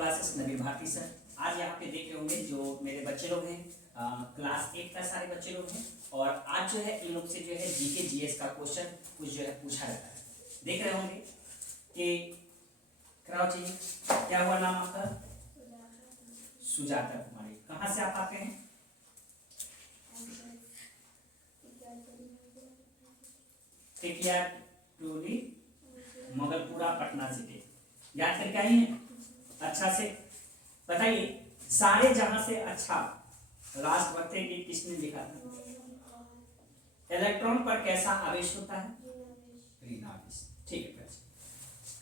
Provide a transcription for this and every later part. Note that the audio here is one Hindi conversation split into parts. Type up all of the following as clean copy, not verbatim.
क्लासेस नवीन भारती सर। आज यहाँ पे देख रहे होंगे जो मेरे बच्चे लोग हैं, क्लास 1 का सारे बच्चे लोग हैं। और आज जो है इन लोग से जो है जीके जीएस का क्वेश्चन कुछ जो है पूछा जाता है। देख रहे होंगे कि कराओ जी, क्या हुआ नाम आपका? सुजाता कुमारी। कहाँ से आप आते हैं? टिकिया टोली, मगलपुरा, पटना सिटी। याद करके आई हैं अच्छा से? बताइए, सारे जहां से अच्छा राष्ट्रभक्ति गीत किसने लिखा था? इलेक्ट्रॉन पर कैसा आवेश होता है? ऋण आवेश। ठीक है,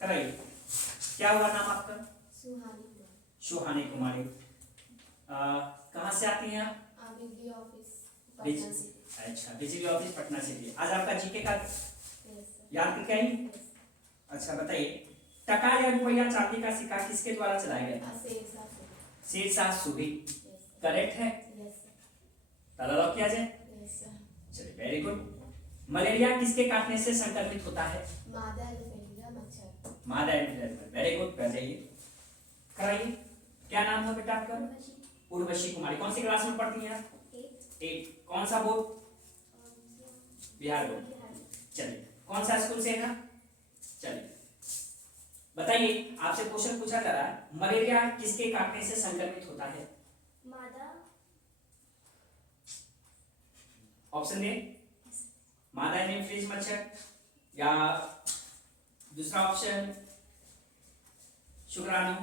कराइए। क्या हुआ नाम आपका? सुहानी कुमारी। कहाँ से आती हैं आप? बिजली ऑफिस पटना सिटी। अच्छा, बिजली ऑफिस पटना सिटी। आज आपका जीके का याद करके आई? अच्छा, बताइए, टका या रुपया चांदी का सिक्का किसके द्वारा चलाया गया था? शेरशाह सूरी। करेक्ट है? ताला लॉक किया जाए? चलिए, वेरी गुड। मलेरिया किसके काटने से संक्रमित होता है? मादा एनोफिलीला मच्छर। मादा एनोफिलीला। वेरी गुड, कर जाइए, कराइए। क्या नाम है बेटा आपका? उर्वशी कुमारी। कौन सी क्लास में पढ़ती हैं आप? 8। कौन सा बोर्ड? बिहार बोर्ड। चलिए, कौन सा स्कूल से है ना? चलिए, बताइए, आपसे क्वेश्चन पूछा जा रहा है, मलेरिया किसके काटने से संक्रमित होता है? मादा। ऑप्शन ए, मादा एनोफिलीज मच्छर, या दूसरा ऑप्शन शुक्राणु,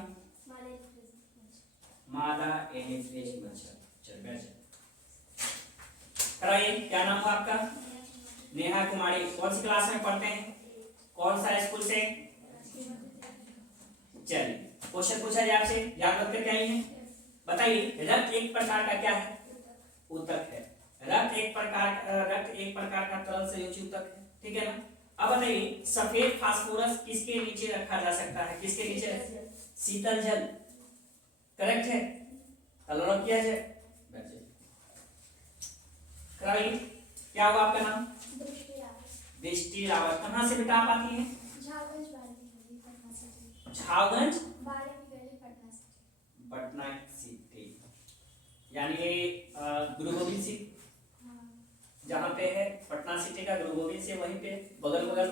मादा एनोफिलीज मच्छर। चलिए, बैठ जाइए, कराइए। क्या नाम है आपका? नेहा कुमारी। कौन सी क्लास में पढ़ते हैं? कौन सा स्कूल से? चलिए, क्वेश्चन पूछा जाए आपसे, याद रख करके आई हैं। बताइए, रक्त एक प्रकार का क्या है? ऊतक है। रक्त एक प्रकार का तरल संयोजी ऊतक है, ठीक है ना? अब बताइए, सफेद फास्फोरस किसके नीचे रखा जा सकता है? किसके नीचे? शीतल जल। करेक्ट है? तलवा किया जाए। कराइए। क्या हुआ आपका नाम? दृष्टि रावत। कहाँ से बेटा आप आती हैं? झावगंज पटना सिटी। यानी गुरु गोविंद सिंह जहाँ पे है पटना सिटी का, गुरु गोविंद सिंह वहीं पे बगल का।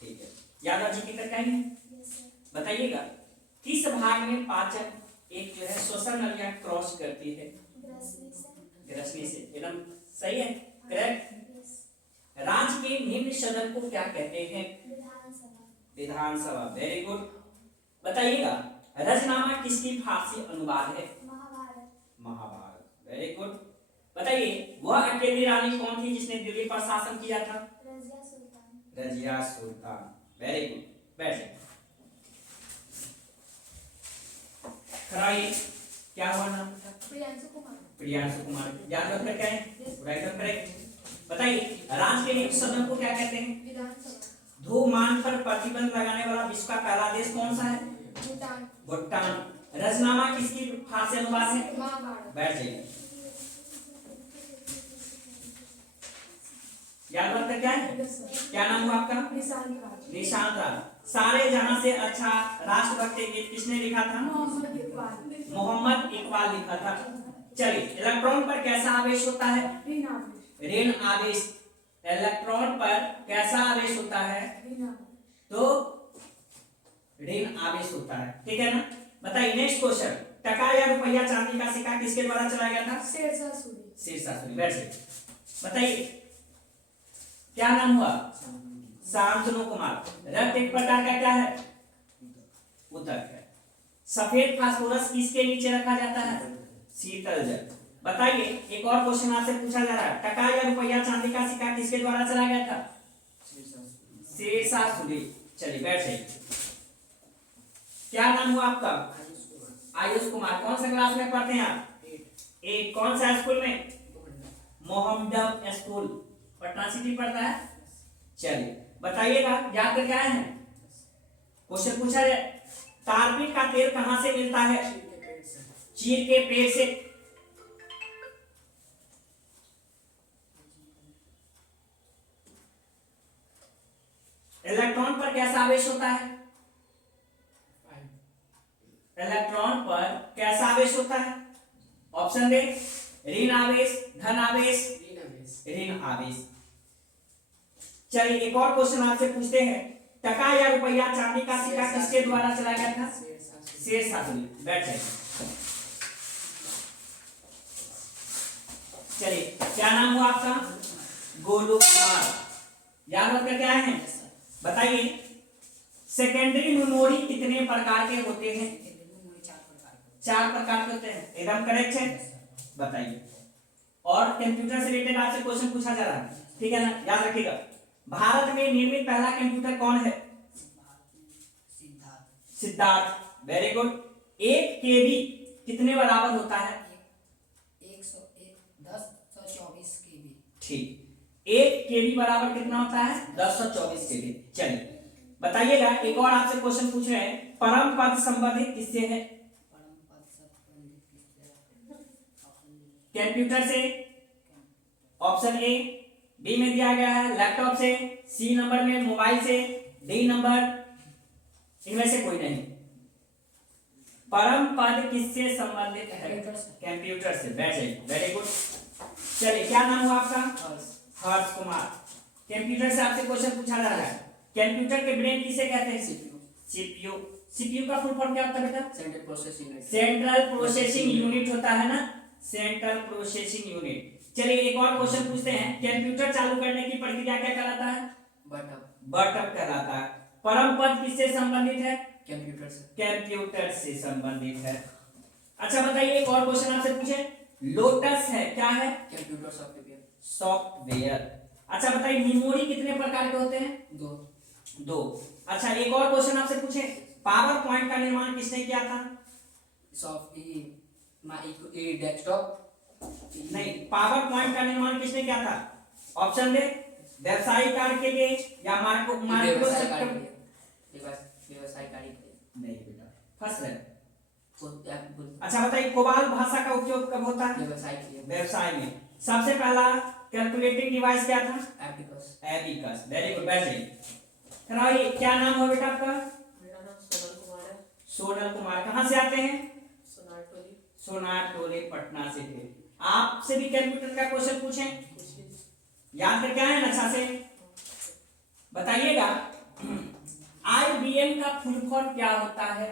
ठीक है, याद आ जी करके आएंगे। बताइएगा, किस भाग में पाचन एक जो है श्वसन नलियां क्रॉस करती है? ग्रसनी से। एकदम सही है, करेक्ट। राज्य के निम्न सदन को क्या कहते हैं? विधानसभा। Very good. बताइएगा, रजनामा किसकी फारसी अनुवाद है? महाभारत। Very good. बताइए, वह अकेली रानी कौन थी जिसने दिल्ली पर शासन किया था? रजिया सुल्तान। वेरी गुड, बैठिए, कराइए। क्या हुआ नाम? प्रियांशु कुमार। याद रख करके आए? Right, correct. बताइए, राज्य के निम्न सदन को क्या कहते हैं? विधानसभा। धूम्रपान पर प्रतिबंध लगाने वाला विश्व का पहला देश कौन सा है? भूटान। रजनामा किसकी फारसी अनुवाद है? महाभारत। बैठ जाइए, याद रखते क्या है? क्या नाम हुआ आपका? निशांत राज। सारे जहां से अच्छा राष्ट्रभक्ति गीत किसने लिखा था? मोहम्मद इकबाल लिखा था। चलिए, इलेक्ट्रॉन पर कैसा आवेश होता है? ऋण आवेश। इलेक्ट्रॉन पर कैसा आवेश होता है? तो ऋण आवेश होता है, ठीक है ना? बताइए, नेक्स्ट क्वेश्चन, टका या रुपया चांदी का सिक्का किसके द्वारा चलाया गया था? शेरशाह सूरी। बैठ जाइए, बताइए, क्या नाम हुआ? शांतनु कुमार। रक्त एक प्रकार का क्या है? ऊतक है। सफेद फास्फोरस किसके नीचे रखा जाता है? शीतल जल। बताइए, एक और क्वेश्चन आपसे पूछा जा रहा है, टका या रुपया चांदी का सिक्का किसके द्वारा चलाया गया था? शेरशाह सूरी। चलिए, बैठ जाइए। क्या नाम हुआ आपका? आयुष कुमार। कौन सा क्लास में पढ़ते हैं आप? 8। कौन सा स्कूल में? मोहम्मदम स्कूल, पटना सिटी पढ़ता है। चलिए, बताइएगा, याद करके आए हैं? क्वेश्चन पूछा है, तारपीन का तेल कहां से मिलता है? चीड़ के पेड़ से। इलेक्ट्रॉन पर कैसा आवेश होता है? इलेक्ट्रॉन पर कैसा आवेश होता है? ऑप्शन दे, ऋण आवेश, धन आवेश, ऋण आवेश। चलिए एक और क्वेश्चन आपसे पूछते हैं, टका या रुपया चांदी का सिक्का किसके द्वारा चलाया गया था? शेरशाह। बैठ जाइए। चलिए क्या नाम हुआ आपका? गोलू कुमार। याद रखकर क्या है बताइए। सेकेंडरी मेमोरी कितने प्रकार के होते हैं? 4 प्रकार के होते हैं, एकदम करेक्ट है, बताइए। और कंप्यूटर से रिलेटेड आपसे क्वेश्चन पूछा जा रहा है, ठीक है ना, याद रखिएगा। भारत में निर्मित पहला कंप्यूटर कौन है? सिद्धार्थ। Very good. 1 केबी कितने बराबर होता है? 1024 केबी। ठीक, 1 केबी बराबर कितना होता है? 1024 केबी। चलिए बताइएगा, एक और आपसे क्वेश्चन पूछ रहे हैं, परम पद संबंधित किससे है? कंप्यूटर से, ऑप्शन ए, बी में दिया गया है लैपटॉप से, सी नंबर में मोबाइल से, डी नंबर इनमें से कोई नहीं। परम पद किससे संबंधित है? कंप्यूटर से। बैठ जाइए। Very good. चलिए क्या नाम हुआ आपका? हर्ष कुमार। कंप्यूटर से आपसे क्वेश्चन पूछा जा रहा है, कंप्यूटर के ब्रेन किसे कहते हैं? सीपीयू। सीपीयू का फुल फॉर्म क्या होता है बेटा? Central processing unit. Central processing unit होता है ना, सेंट्रल प्रोसेसिंग यूनिट। चलिए एक और क्वेश्चन पूछते हैं, कंप्यूटर चालू करने की प्रक्रिया क्या कहलाता है? बटअप कहलाता है। परम पद किससे संबंधित है? कंप्यूटर से। कंप्यूटर से संबंधित है। अच्छा बताइए, एक और क्वेश्चन आपसे पूछे, लोटस है क्या है? Computer software. सॉफ्टवेयर। अच्छा बताइए, मेमोरी कितने प्रकार के होते हैं? 2। अच्छा एक और क्वेश्चन आपसे पूछे, पावर पॉइंट का निर्माण किसने किया था? डेस्कटॉप नहीं, पावर पॉइंट का निर्माण किसने किया था? ऑप्शन दे, व्यवसायिक कार्य के लिए या व्यवसाय कार्य के लिए। नहीं बेटा, फंस रहे। तो अच्छा बताइए, कोबाल भाषा का उपयोग कब होता है? व्यवसाय के लिए। व्यवसाय में। सबसे पहला कैलकुलेटिंग डिवाइस क्या था? एबिकस। एबिकस। Very good. बैठ जाइए। कराइए, क्या नाम है बेटा आपका? मेरा नाम सोनल कुमार है। सोनल कुमार। कहाँ से आते हैं? सोनारटोली। सोनारटोली पटना से थे। आपसे भी कंप्यूटर का क्वेश्चन पूछें, याद करके आए ना अच्छा से, बताइएगा। आईबीएम का फुल फॉर्म क्या होता है?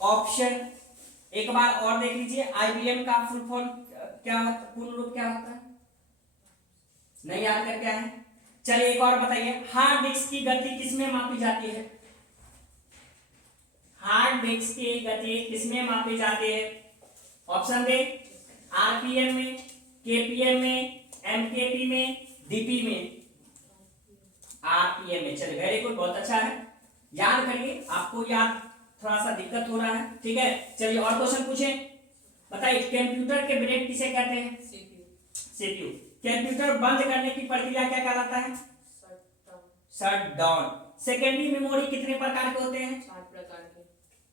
ऑप्शन एक बार और देख लीजिए, आईबीएम का फुल फॉर्म क्या होता, पूर्ण रूप क्या होता है? नहीं याद करके आए? चलिए एक और बताइए, हार्ड डिस्क की गति किसमें मापी जाती है? हार्ड डिस्क की गति किसमें मापी जाती है? ऑप्शन दे, आरपीएम में, केपीएम में, एमकेपी में, डीपी में। आरपीएम में। चलिए वेरी गुड, बहुत अच्छा है, याद करिए। आपको याद थोड़ा सा दिक्कत हो रहा है, ठीक है। चलिए और क्वेश्चन पूछें, बताइए कंप्यूटर के ब्रेन किसे कहते हैं? सीपीयू। कंप्यूटर बंद करने की प्रक्रिया क्या कहलाता है? Shut down. सेकेंडरी मेमोरी कितने प्रकार के होते हैं? 4 प्रकार के।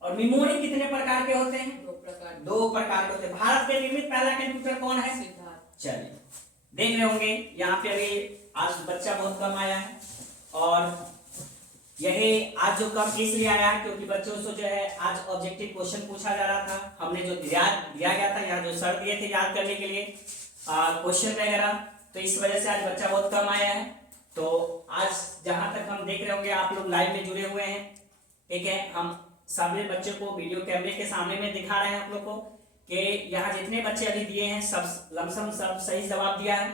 और मेमोरी कितने प्रकार के होते हैं? 2 प्रकार। 2 प्रकार के होते हैं। भारत के निर्मित पहला कंप्यूटर कौन है? सिद्धार्थ। चलिए देख रहे होंगे यहाँ पे अभी आज बच्चा बहुत कम आया है, और यही आज जो कम इसलिए आया है क्योंकि बच्चों से जो है आज ऑब्जेक्टिव क्वेश्चन पूछा जा रहा था। हमने जो दिया गया था, यहाँ जो सर दिए थे याद करने के लिए क्वेश्चन वगैरह, तो इस वजह से आज बच्चा बहुत कम आया है। तो आज जहां तक हम देख रहे होंगे आप लोग लाइव में जुड़े हुए हैं, ठीक है। हम सभी बच्चों को वीडियो कैमरे के सामने में दिखा रहे हैं आप लोग को कि यहाँ जितने बच्चे अभी दिए हैं सब लमसम सब सही जवाब दिया है।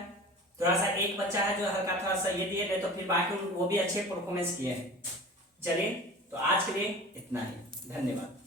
थोड़ा सा एक बच्चा है जो हल्का थोड़ा सा ये दिए, तो फिर बाकी वो भी अच्छे परफॉर्मेंस किए हैं। चलिए तो आज के लिए इतना ही, धन्यवाद।